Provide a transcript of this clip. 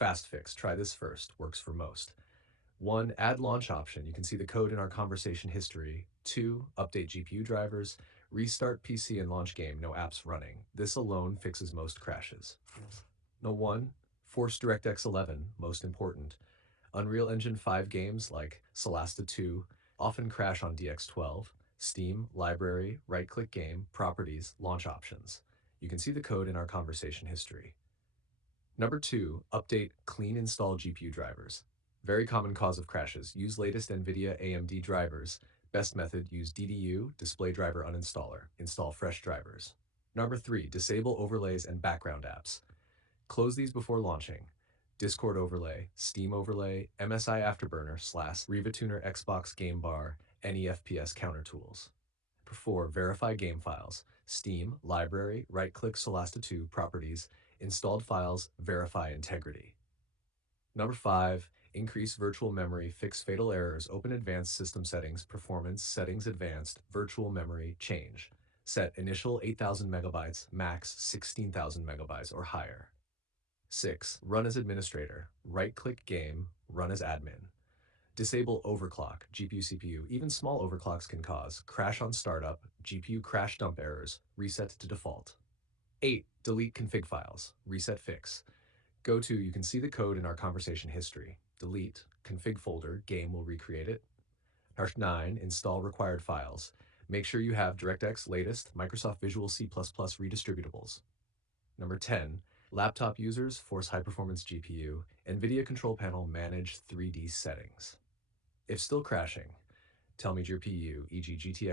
Fast fix, try this first, works for most. 1. Add launch option. You can see the code in our conversation history. 2. Update GPU drivers. Restart PC and launch game, no apps running. This alone fixes most crashes. No. 1. Force DirectX 11, most important. Unreal Engine 5 games like Solasta II often crash on DX12. Steam, library, right-click game, properties, launch options. You can see the code in our conversation history. Number 2, update clean install GPU drivers. Very common cause of crashes. Use latest NVIDIA AMD drivers. Best method, use DDU, display driver uninstaller. Install fresh drivers. Number 3, disable overlays and background apps. Close these before launching. Discord overlay, Steam overlay, MSI Afterburner / Riva Tuner Xbox Game Bar, any FPS counter tools. 4. Verify game files. Steam, library, right-click Solasta II, properties, installed files, verify integrity. Number 5. Increase virtual memory, fix fatal errors, open advanced system settings, performance, settings advanced, virtual memory, change. Set initial 8,000 megabytes, max 16,000 megabytes or higher. 6. Run as administrator. Right-click game, run as admin. Disable overclock, GPU, CPU. Even small overclocks can cause crash on startup, GPU crash dump errors, reset to default. 8. Delete config files, reset fix. You can see the code in our conversation history. Delete, config folder, game will recreate it. 9. Install required files. Make sure you have DirectX latest, Microsoft Visual C++ redistributables. Number 10. Laptop users, force high-performance GPU, NVIDIA control panel manage 3D settings. If still crashing, tell me your PU, e.g. GTX